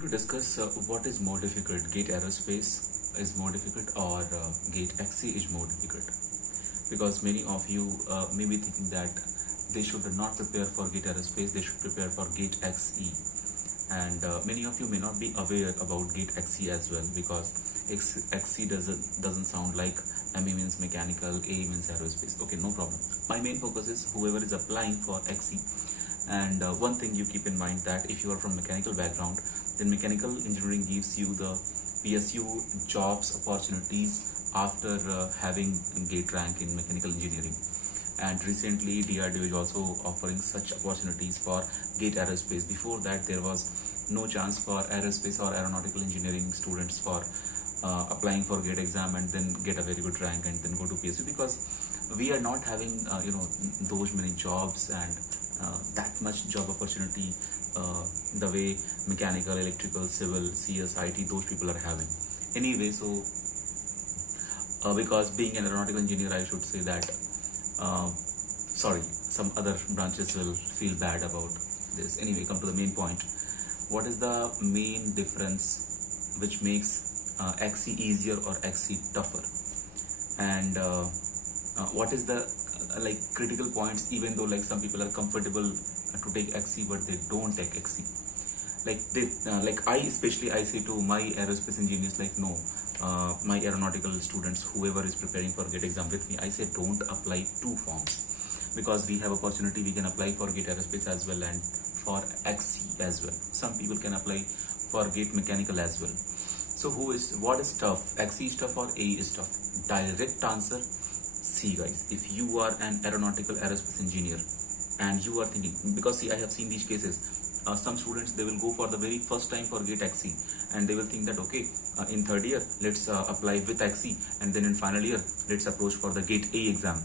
To discuss what is more difficult, GATE Aerospace is more difficult or GATE XE is more difficult. Because many of you may be thinking that they should not prepare for GATE Aerospace, they should prepare for GATE XE. And many of you may not be aware about GATE XE as well, because XE doesn't sound like ME means mechanical, A means aerospace. Okay, no problem. My main focus is whoever is applying for XE. And one thing you keep in mind that if you are from mechanical background, then mechanical engineering gives you the PSU jobs opportunities after having GATE rank in mechanical engineering. And recently DRDO is also offering such opportunities for GATE Aerospace. Before that there was no chance for aerospace or aeronautical engineering students for applying for GATE exam and then get a very good rank and then go to PSU, because we are not having those many jobs and that much job opportunity the way mechanical, electrical, civil, CS, IT, those people are having. Anyway, so because being an aeronautical engineer, I should say that sorry, some other branches will feel bad about this. Anyway, come to the main point. What is the main difference which makes XE easier or XE tougher? And what is the critical points, even though some people are comfortable to take XE but they don't take XE? I say to my aerospace engineers, no, my aeronautical students, whoever is preparing for GATE exam with me, I say don't apply two forms, because we have opportunity, we can apply for GATE aerospace as well and for XE as well. Some people can apply for GATE mechanical as well. So what is tough? XE is tough or A is tough? Direct answer, C, guys. If you are an aeronautical aerospace engineer and you are thinking, because see, I have seen these cases, some students, they will go for the very first time for GATE XE and they will think that okay, in third year let's apply with XE, and then in final year let's approach for the GATE A exam.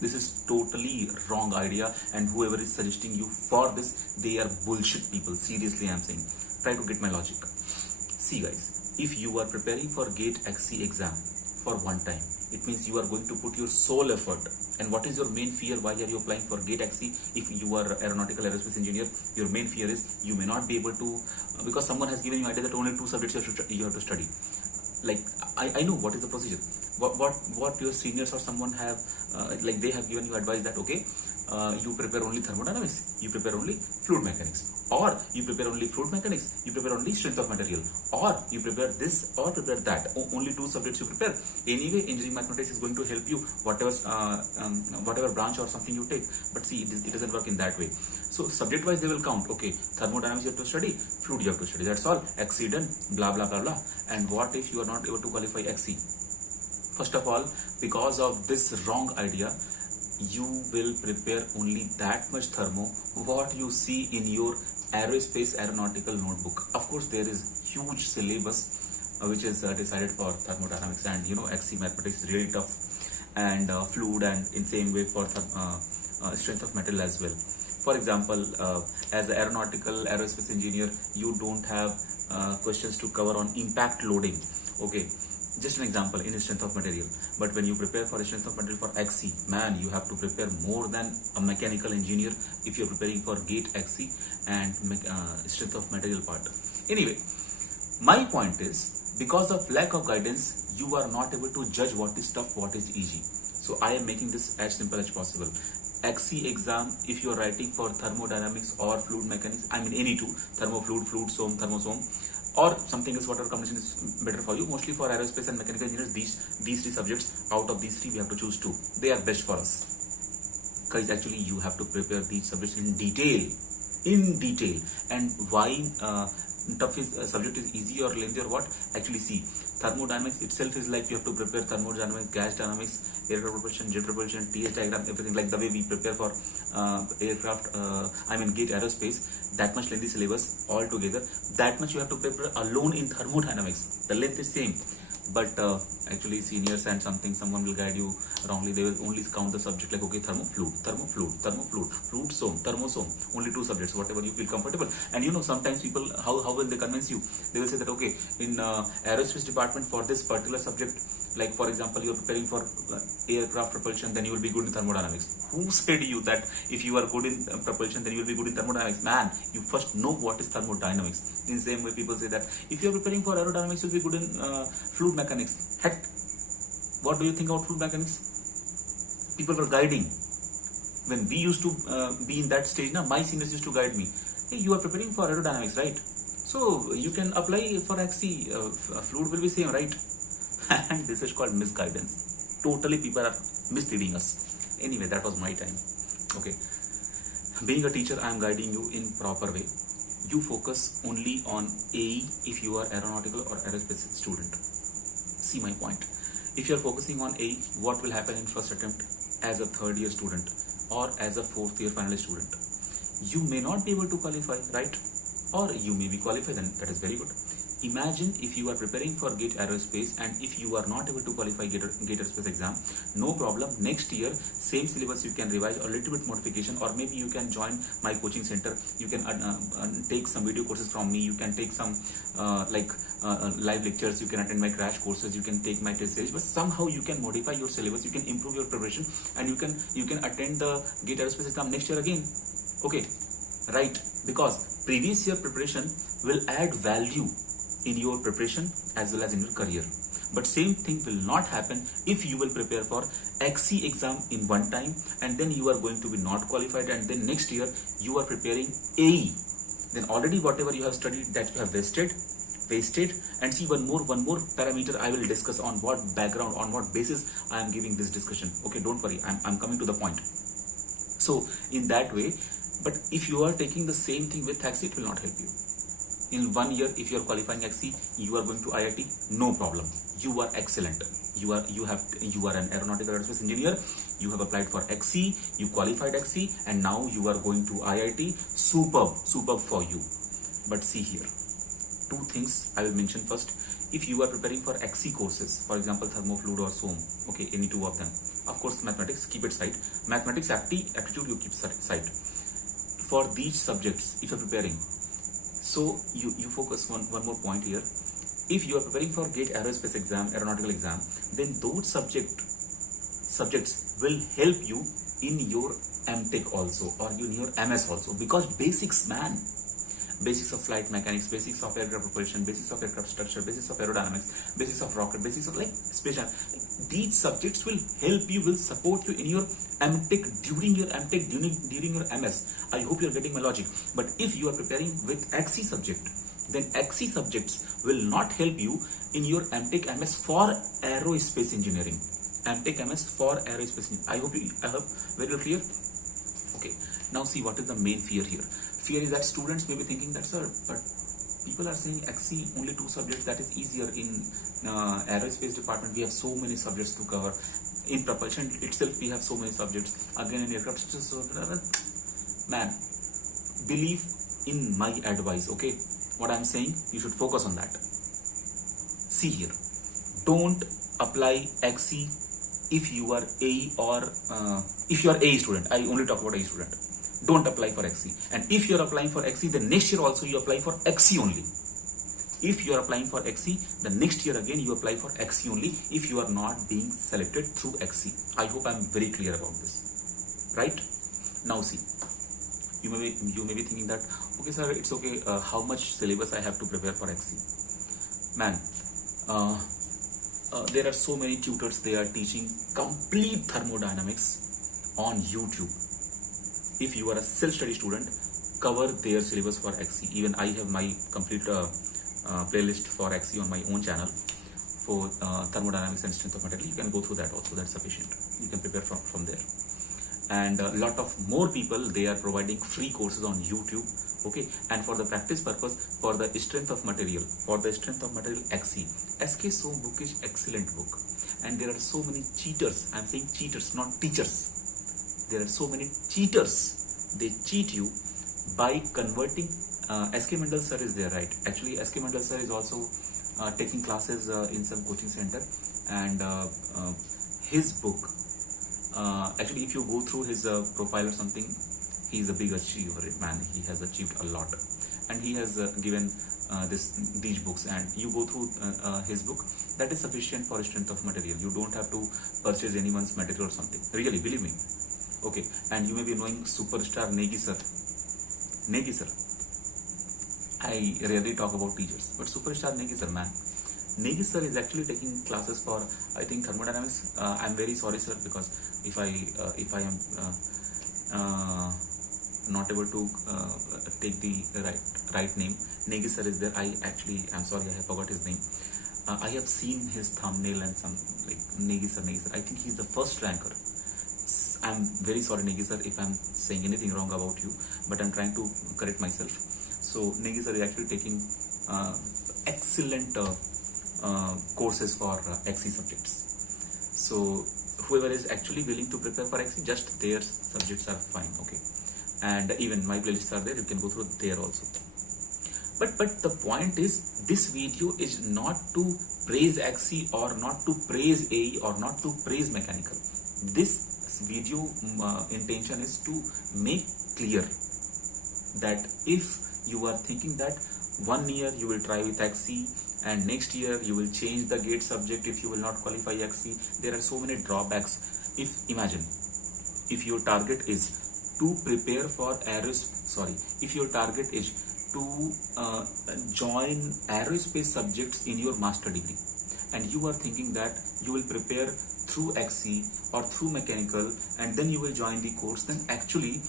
This is totally wrong idea, and whoever is suggesting you for this, they are bullshit people. Seriously, I am saying, try to get my logic. See guys, if you are preparing for GATE XE exam for one time, it means you are going to put your sole effort. And what is your main fear? Why are you applying for GATE XE? If you are aeronautical aerospace engineer, your main fear is you may not be able to, because someone has given you idea that only two subjects you have to study. I know what is the procedure. What your seniors or someone have, they have given you advice that okay, you prepare only thermodynamics, you prepare only fluid mechanics, or you prepare only fluid mechanics, you prepare only strength of material, or you prepare this or prepare that. Only two subjects you prepare. Anyway, engineering mathematics is going to help you whatever branch or something you take. But see, it doesn't work in that way. So subject wise they will count. Okay, thermodynamics you have to study, fluid you have to study. That's all. XE done. Blah blah blah blah. And what if you are not able to qualify XE? First of all, because of this wrong idea, you will prepare only that much thermo what you see in your aerospace aeronautical notebook. Of course, there is huge syllabus which is decided for thermodynamics, and XE mathematics is really tough, and fluid, and in same way for strength of material as well. For example, as an aeronautical aerospace engineer, you don't have questions to cover on impact loading. Okay, just an example in strength of material. But when you prepare for strength of material for XE, man, you have to prepare more than a mechanical engineer if you're preparing for GATE XE and strength of material part. Anyway, my point is, because of lack of guidance, you are not able to judge what is tough, what is easy. So I am making this as simple as possible. XE exam, if you are writing for thermodynamics or fluid mechanics, I mean any two, thermofluid, fluid som, thermosom, or something is water combination is better for you. Mostly for aerospace and mechanical engineers, these three subjects, out of these three we have to choose two. They are best for us. Guys, actually you have to prepare these subjects in detail. And why tough subject is easy or lengthy or what? Actually, see, thermodynamics itself is like you have to prepare thermodynamics, gas dynamics, aircraft propulsion, jet propulsion, TS diagram, everything, like the way we prepare for aircraft, GATE aerospace. That much lengthy syllabus all together, that much you have to prepare alone in thermodynamics. The length is same, but actually seniors and someone will guide you wrongly. They will only count the subject like okay, thermofluid, fluid som, thermosom, only two subjects, whatever you feel comfortable. And sometimes people, how will they convince you? They will say that okay, in aerospace department for this particular subject Like for example, you're preparing for aircraft propulsion, then you will be good in thermodynamics. Who said you that if you are good in propulsion, then you will be good in thermodynamics? Man, you first know what is thermodynamics. In the same way, people say that if you are preparing for aerodynamics, you'll be good in fluid mechanics. Heck, what do you think about fluid mechanics? People were guiding. When we used to be in that stage, my seniors used to guide me. Hey, you are preparing for aerodynamics, right? So you can apply for XC. Fluid will be same, right? And this is called misguidance. Totally, people are misleading us. Anyway, that was my time. Okay. Being a teacher, I am guiding you in proper way. You focus only on AE if you are aeronautical or aerospace student. See my point. If you are focusing on AE, what will happen in first attempt as a third year student or as a fourth year finalist student? You may not be able to qualify, right? Or you may be qualified, then that is very good. Imagine if you are preparing for GATE Aerospace and if you are not able to qualify GATE Aerospace exam, no problem. Next year, same syllabus you can revise or a little bit modification, or maybe you can join my coaching center. You can take some video courses from me. You can take some live lectures. You can attend my crash courses. You can take my test series. But somehow you can modify your syllabus. You can improve your preparation, and you can attend the GATE Aerospace exam next year again. Okay, right? Because previous year preparation will add value in your preparation as well as in your career. But same thing will not happen if you will prepare for XC exam in one time and then you are going to be not qualified, and then next year you are preparing AE. Then already whatever you have studied, that you have wasted. And see, one more parameter I will discuss on what background, on what basis I am giving this discussion. Okay, don't worry, I'm coming to the point. So in that way, but if you are taking the same thing with XC, it will not help you. In 1 year, if you are qualifying XC, you are going to IIT, no problem. You are excellent. You are an aeronautical aerospace engineer. You have applied for XC, you qualified XC, and now you are going to IIT. Superb for you. But see here, two things I will mention first. If you are preparing for XC courses, for example, thermo, fluid or SOM, okay, any two of them. Of course, mathematics, keep it side. Mathematics, aptitude, you keep side. For these subjects, if you are preparing, so you focus one more point here. If you are preparing for GATE Aerospace exam, aeronautical exam, then those subjects will help you in your MTech also, or in your MS also, because basics, man. Basics of flight mechanics, basics of aircraft propulsion, basics of aircraft structure, basics of aerodynamics, basics of rocket, basics of spatial. These subjects will help you, will support you in your MTech, during your MTech, during your MS. I hope you are getting my logic. But if you are preparing with XC subject, then XC subjects will not help you in your MTech MS for aerospace engineering. MTech MS for aerospace engineering. I hope very clear. Okay. Now see, what is the main fear here? Fear is that students may be thinking that, sir, but people are saying XC only 2 subjects, that is easier. In aerospace department we have so many subjects to cover. In propulsion itself we have so many subjects. Again in aircraft structure, man, believe in my advice, okay? What I'm saying, you should focus on that. See here, don't apply XC if you are AE or if you are AE student. I only talk about AE student. Don't apply for XC. And if you are applying for XC, then next year also you apply for XC only. If you are applying for XC, the next year again you apply for XC only if you are not being selected through XC. I hope I am very clear about this. Right? Now see, you may be thinking that, okay sir, it's okay, how much syllabus I have to prepare for XC? Man, there are so many tutors, they are teaching complete thermodynamics on YouTube. If you are a self-study student, cover their syllabus for XC. Even I have my complete playlist for XC on my own channel for thermodynamics and strength of material. You can go through that also, that's sufficient. You can prepare from there. And a lot of more people, they are providing free courses on YouTube. Okay, and for the practice purpose, for the strength of material, XC, SK SOM book is excellent book. And there are so many cheaters. I'm saying cheaters, not teachers. There are so many cheaters. They cheat you by converting. SK Mandal sir is there, right? Actually, SK Mandal sir is also taking classes in some coaching center, and his book. Actually, if you go through his profile or something, he is a big achiever, man. He has achieved a lot, and he has given these books and you go through his book, that is sufficient for strength of material. You don't have to purchase anyone's material or something. Really, believe me. Okay, and you may be knowing superstar Negi sir. Negi sir. I rarely talk about teachers, but superstar Negi sir, man. Negi sir is actually taking classes for, I think, thermodynamics. I'm very sorry, sir, because if I am not able to take the right name. Negi sir is there. I'm sorry, I have forgot his name. I have seen his thumbnail and some like Negi sir. I think he's the first ranker. I'm very sorry, Negi sir, if I'm saying anything wrong about you, but I'm trying to correct myself. So Negi sir is actually taking excellent courses for XE subjects. So whoever is actually willing to prepare for XE, just their subjects are fine. Okay, and even my playlists are there. You can go through there also. But the point is, this video is not to praise XE or not to praise AE or not to praise mechanical. This video intention is to make clear that if you are thinking that 1 year you will try with XE and next year you will change the GATE subject if you will not qualify XE, there are so many drawbacks. Imagine if your target is to prepare for if your target is to join aerospace subjects in your master degree, and you are thinking that you will prepare through XE or through mechanical and then you will join the course, then actually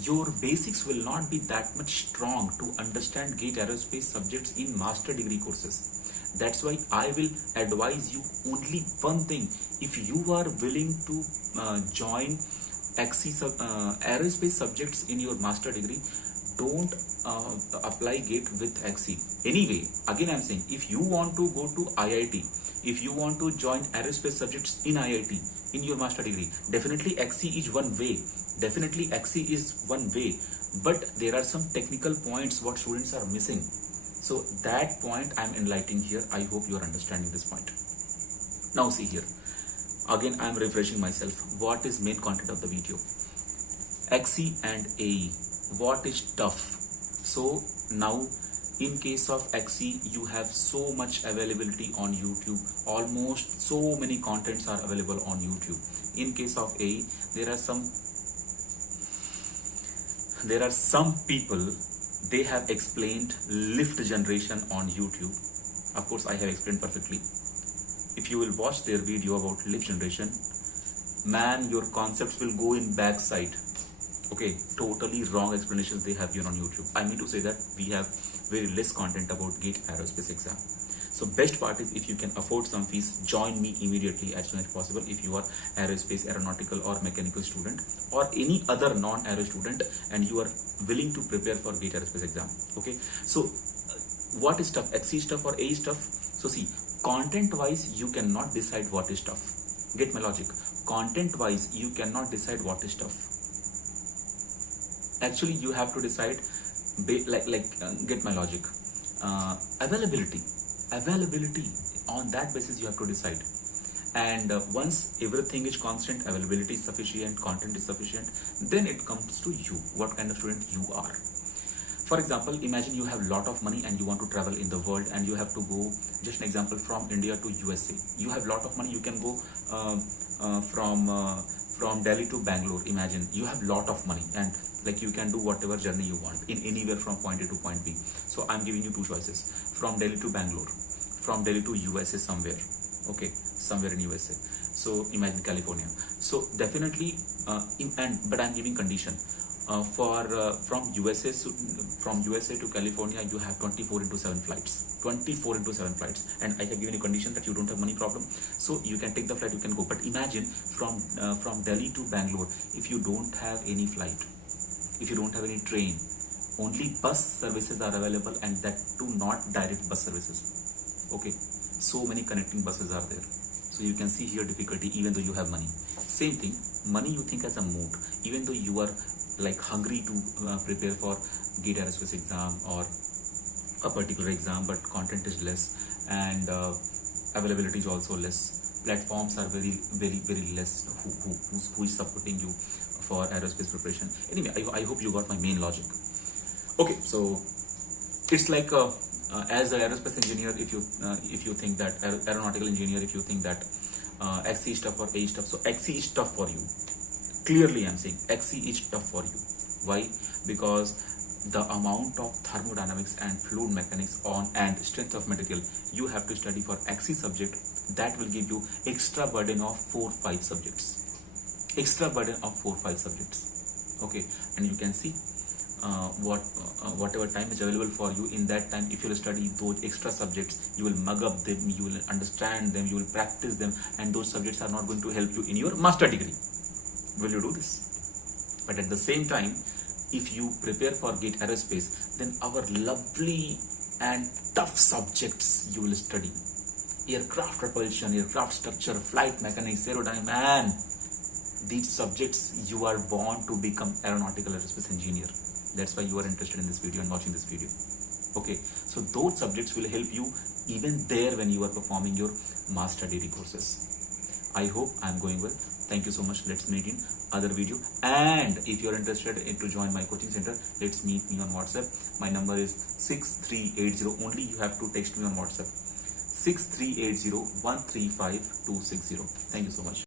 your basics will not be that much strong to understand GATE aerospace subjects in master degree courses. That's why I will advise you only one thing. If you are willing to join XE aerospace subjects in your master degree, don't apply GATE with XE. Anyway, again I'm saying, if you want to go to IIT, if you want to join aerospace subjects in IIT in your master degree, definitely XE is one way. Definitely XE is one way, but there are some technical points what students are missing. So that point I'm enlightening here. I hope you are understanding this point. Now see here. Again I'm refreshing myself. What is main content of the video? XE and AE. What is tough? So now in case of XE, you have so much availability on YouTube. Almost so many contents are available on YouTube. In case of AE, there are some people, they have explained lift generation on YouTube. Of course, I have explained perfectly. If you will watch their video about lift generation, man, your concepts will go in backside. Okay, totally wrong explanations they have here on YouTube. I mean to say that we have very less content about GATE aerospace exam. So best part is, if you can afford some fees, join me immediately as soon as possible. If you are aerospace, aeronautical or mechanical student or any other non-aero student and you are willing to prepare for GATE aerospace exam. Okay, so what is tough? XE stuff or AE stuff? So see, content wise you cannot decide what is tough. Get my logic. Content wise you cannot decide what is tough. Actually you have to decide get my logic. Availability, on that basis you have to decide. And once everything is constant, availability is sufficient, content is sufficient, then it comes to you, what kind of student you are. For example, imagine you have a lot of money and you want to travel in the world and you have to go, just an example, from India to USA. You have a lot of money, you can go from Delhi to Bangalore. Imagine you have a lot of money and like you can do whatever journey you want in anywhere from point A to point B. So I'm giving you two choices: from Delhi to Bangalore, from Delhi to USA somewhere. Okay, somewhere in USA. So imagine California. So definitely, but I'm giving condition. From USA to California, you have 24/7 flights. 24/7 flights, and I have given a condition that you don't have money problem, so you can take the flight, you can go. But imagine from Delhi to Bangalore, if you don't have any flight, if you don't have any train, only bus services are available, and that too not direct bus services. Okay, so many connecting buses are there. So you can see here difficulty even though you have money. Same thing, money you think as a mood, even though you are like hungry to prepare for GATE aerospace exam or a particular exam, but content is less and availability is also less. Platforms are very less who is supporting you for aerospace preparation. Anyway, I hope you got my main logic. Okay, so it's like as an aerospace engineer, if you think that aeronautical engineer, if you think that XE stuff or AE stuff, so XE is tough for you. Clearly I'm saying XE is tough for you. Why? Because the amount of thermodynamics and fluid mechanics and strength of material you have to study for XE subject, that will give you extra burden of 4-5 subjects. Okay, and you can see whatever time is available for you, in that time if you will study those extra subjects, you will mug up them, you will understand them, you will practice them, and those subjects are not going to help you in your master degree. Will you do this? But at the same time, if you prepare for GATE Aerospace, then our lovely and tough subjects you will study: aircraft propulsion, aircraft structure, flight mechanics, aerodynamics, and these subjects you are born to become aeronautical aerospace engineer. That's why you are interested in this video and watching this video. Okay, so those subjects will help you even there when you are performing your master degree courses. I hope I am going well. Thank you so much. Let's meet in other video. And if you are interested to join my coaching center, let's meet me on WhatsApp. My number is 6380. Only you have to text me on WhatsApp. 6380 135 260. Thank you so much.